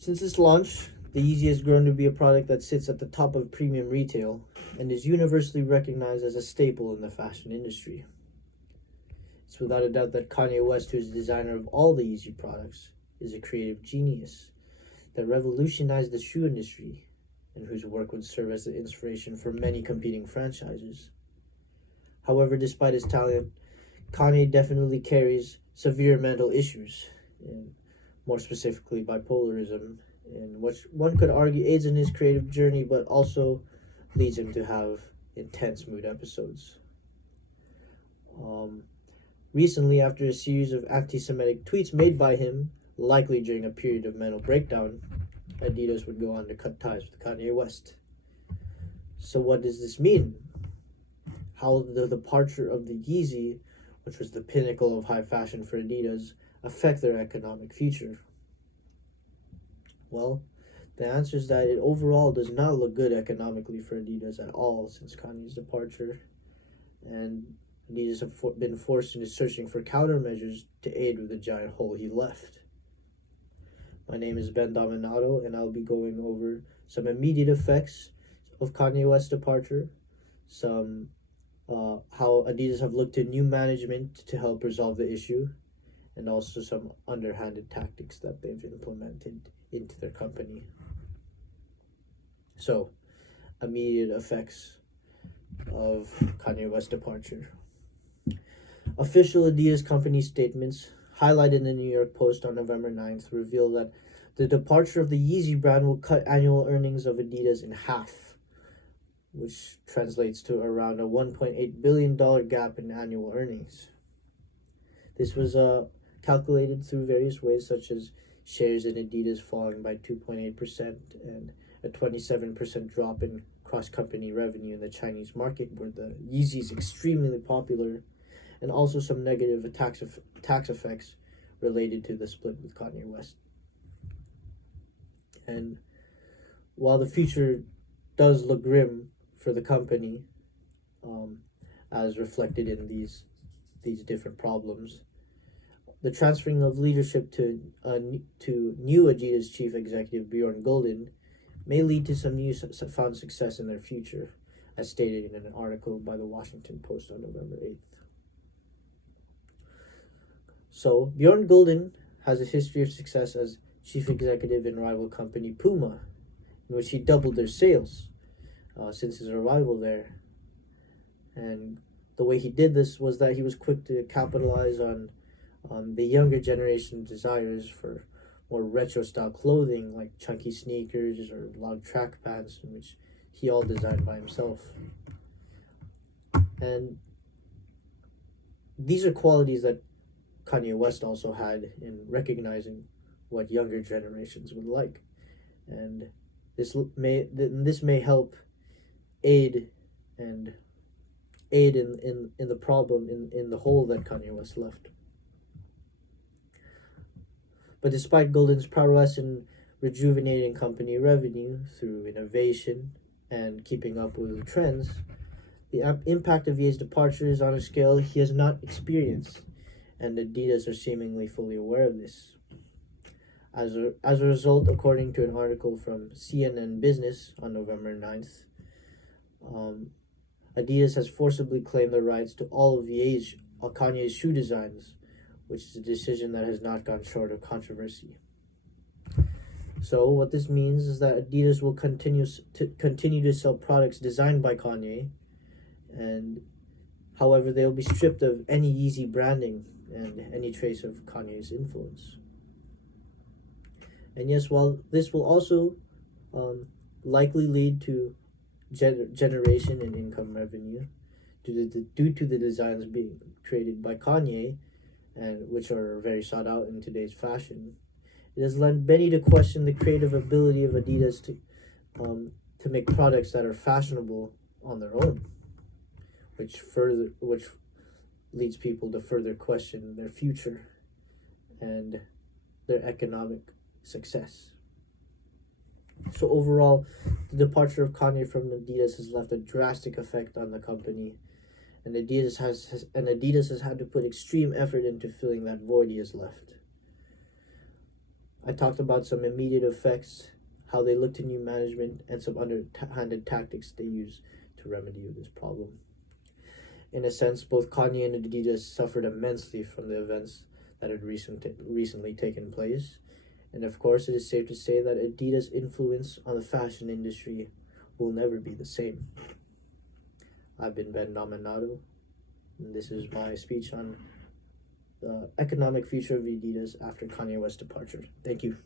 Since its launch, the Yeezy has grown to be a product that sits at the top of premium retail and is universally recognized as a staple in the fashion industry. It's without a doubt that Kanye West, who is the designer of all the Yeezy products, is a creative genius that revolutionized the shoe industry and whose work would serve as the inspiration for many competing franchises. However, despite his talent, Kanye definitely carries severe mental issues, and more specifically bipolarism, and which one could argue aids in his creative journey but also leads him to have intense mood episodes. Um, Recently, after a series of anti Semitic tweets made by him, likely during a period of mental breakdown, Adidas would go on to cut ties with Kanye West. So, what does this mean? How will the departure of the Yeezy, which was the pinnacle of high fashion for Adidas, affect their economic future? Well, the answer is that it overall does not look good economically for Adidas at all since Kanye's departure, and Adidas have been forced into searching for countermeasures to aid with the giant hole he left. My name is Ben Dominato, and I'll be going over some immediate effects of Kanye West's departure, some how Adidas have looked to new management to help resolve the issue, and also some underhanded tactics that they've implemented into their company. So, immediate effects of Kanye West's departure. Official Adidas company statements highlighted in the New York Post on November 9th reveal that the departure of the Yeezy brand will cut annual earnings of Adidas in half, which translates to around a $1.8 billion gap in annual earnings. This was calculated through various ways, such as shares in Adidas falling by 2.8% and a 27% drop in cross-company revenue in the Chinese market, where the Yeezy is extremely popular, and also some negative tax effects related to the split with Kanye West. And while the future does look grim for the company, as reflected in these different problems, the transferring of leadership to new Adidas chief executive Bjorn Gulden may lead to some found success in their future, as stated in an article by the Washington Post on November 8th. So, Bjorn Gulden has a history of success as chief executive in rival company Puma, in which he doubled their sales since his arrival there. And the way he did this was that he was quick to capitalize on the younger generation desires for more retro style clothing like chunky sneakers or long track pants, in which he all designed by himself. And these are qualities that Kanye West also had in recognizing what younger generations would like, and this may help aid in the problem in the hole that Kanye West left. But despite Golden's prowess in rejuvenating company revenue through innovation and keeping up with the trends, the impact of Ye's departure is on a scale he has not experienced, and Adidas are seemingly fully aware of this. As a result, according to an article from CNN Business on November 9th, Adidas has forcibly claimed the rights to all of Kanye's shoe designs, which is a decision that has not gone short of controversy. So what this means is that Adidas will continue to sell products designed by Kanye, and however they'll be stripped of any Yeezy branding and any trace of Kanye's influence. And yes, while this will also likely lead to generation and income revenue due to the designs being created by Kanye, and which are very sought out in today's fashion, it has led many to question the creative ability of Adidas to make products that are fashionable on their own, which leads people to further question their future and their economic success. So overall, the departure of Kanye from Adidas has left a drastic effect on the company, and Adidas has had to put extreme effort into filling that void he has left. I talked about some immediate effects, how they look to new management, and some underhanded tactics they use to remedy this problem. In a sense, both Kanye and Adidas suffered immensely from the events that had recently taken place. And of course, it is safe to say that Adidas' influence on the fashion industry will never be the same. I've been Ben Dominato, and this is my speech on the economic future of Adidas after Kanye West's departure. Thank you.